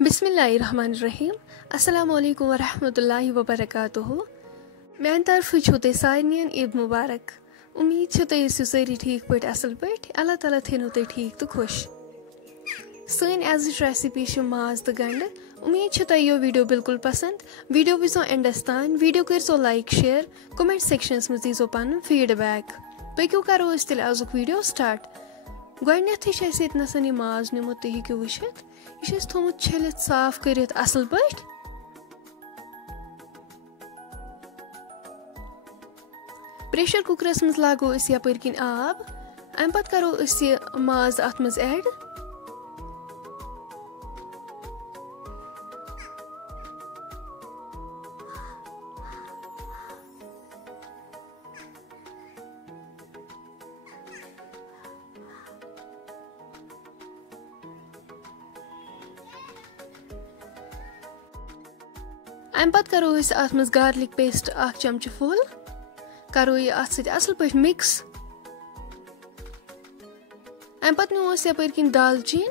बिस्मिल्लाहिर्रहमानिर्रहीम। अस्सलामु अलैकुम वरहमतुल्लाहि वबरकातुहू। मेन तरफ छो ते सारियन ईद मुबारक। उम्मीद छो ते सारी ठीक पे असल पे अल्लाह ताला थेनो ते ठीक तो खुश। सन एज रेसिपी माज तो गंड। उम्मीद छो यो वीडियो बिल्कुल पसंद। वीडियो वो एंडस तान। वीडियो कर लाइक शेयर कमेंट सेक्शनस मज दीजो पन फीडबैक। पक्यो करो तेल आजुक वीडियो स्टार्ट। गोडनेथै यतनसन यह माज निमुत तुम हेकु वुचित। यह थोमुत छलित साफ करित असल पट। प्रेशर कुकरस मज लागो यपर किन आब। अम पत करो यह माज अत मज ऐड। अम पत करो अत मज गार्लिक पेस्ट 1 चमच फुल। करो यह अत सत असल पे मिक्स। अम पत नो यपर किन दालचीन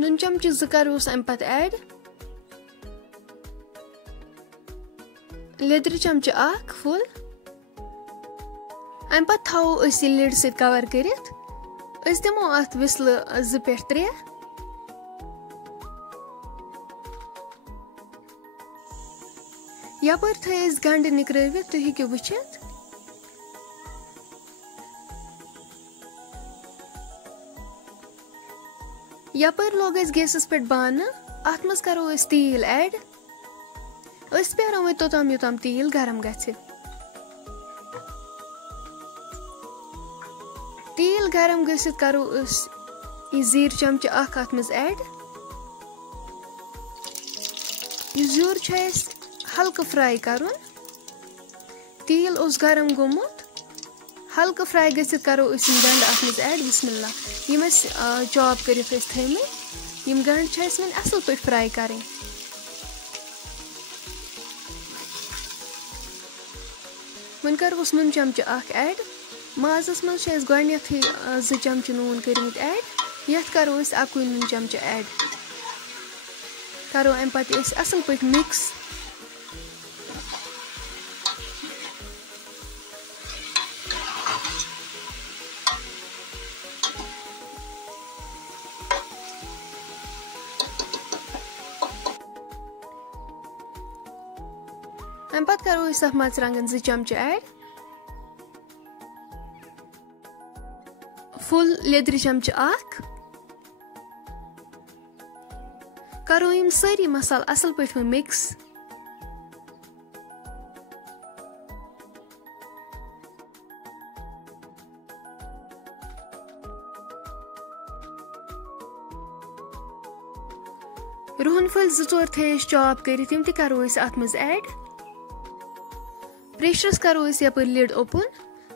नुन चमच 2 करोस अम पत ऐड। लेदर चमच 1 फुल। अम पत थो लिड सत कवर करित। दिमो अत विसल 2 पे 3। यपर थे गंड निकरवित तुम हेकु वुचित। यपर लोग गैसस पे बान। अत मज करो तेल ऐड। प्यारो वो तोताम योताम तेल गरम गछि। तेल गरम गसित करो जीर चमच 1 अत मज ऐड। जीर हल्क फ्राई करुन। तेल गरम गोमुत हल्क फ्राई गसित करो गंड अत मज ऐड। बिस्मिल्लाह यम चॉप करित थमित यम गंड वन असल पे फ्राई करें। वन करोस नून चमच 1 ऐड। माजस मज गोडनेथै 2 चमच नून करमित ऐड। यथ करो 1 नून चमच ऐड। करो अम पत असल पे मिक्स। अम पत करो अत मरचरंगन 2 चमच ऐड। फुल लेदर चमच 1। करो यम सारी मसाल असल पे मिक्स। रुहन फल 2-4 थे चॉप कर तम त करो अत मज ऐड। प्रेशरस करो यपर लिड ओपन।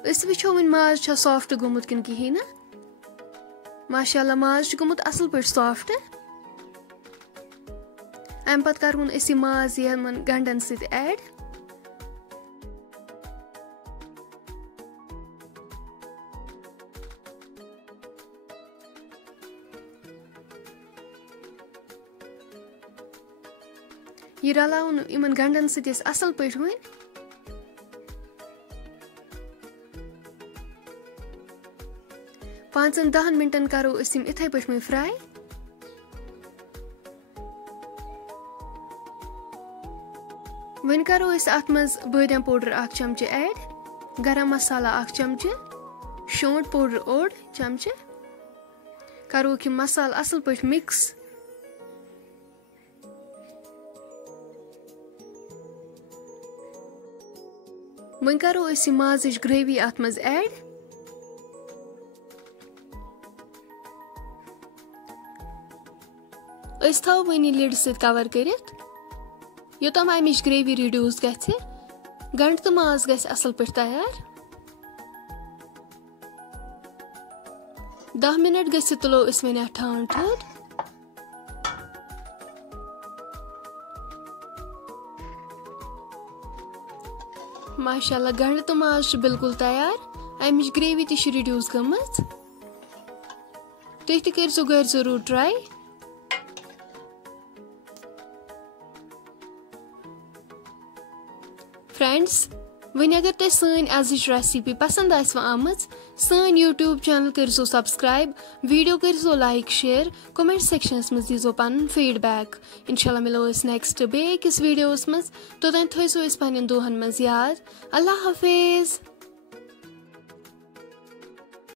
वो वन माज सॉफ्ट गोमुत किन कहीं ना। माशाल्लाह माज गोमुत असल पे सॉफ्ट। अम पत करवन यह माज यमन गंडन सत ऐड। यह रलावन इन गंडन सत असल पे वन। 5-10 मिनटन करो इथे पे फ्राई। वन करो अत मज बादाम पाउडर 1 चमच ऐड। गरम मसाला 1 चमच। शोंठ पाउडर 1 चमच। करो मसाल असल पे मिक्स। वन करो माज ग्रेवी अत मज ऐड। थो वन लिड सत कवर करित योतम अमिच ग्रेवी रिड्यूस गछि। गंड तो माज गछि असल पे तैयार। 10 मिनट गछि तुलो वन ठान थोद। माशाल्लाह गंड तो माज बिल्कुल तैयार अमिच ग्रेवी ती रिड्यूस गमत तुम तह करो घर जरूर ट्राई फ्रेंड्स वन अगर तुम सन अजिच रेसिपी पसंद आम सन यूट्यूब चैनल करो सब्सक्राइब वीडियो करो लाइक शेयर कमेंट सेक्शनस मज दीजो पन फीडबैक इंशाल्लाह मिलो नेक्स्ट बेकिस वीडियोस मज तोतान थो पन्न दुहन मज याद अल्लाह हाफिज।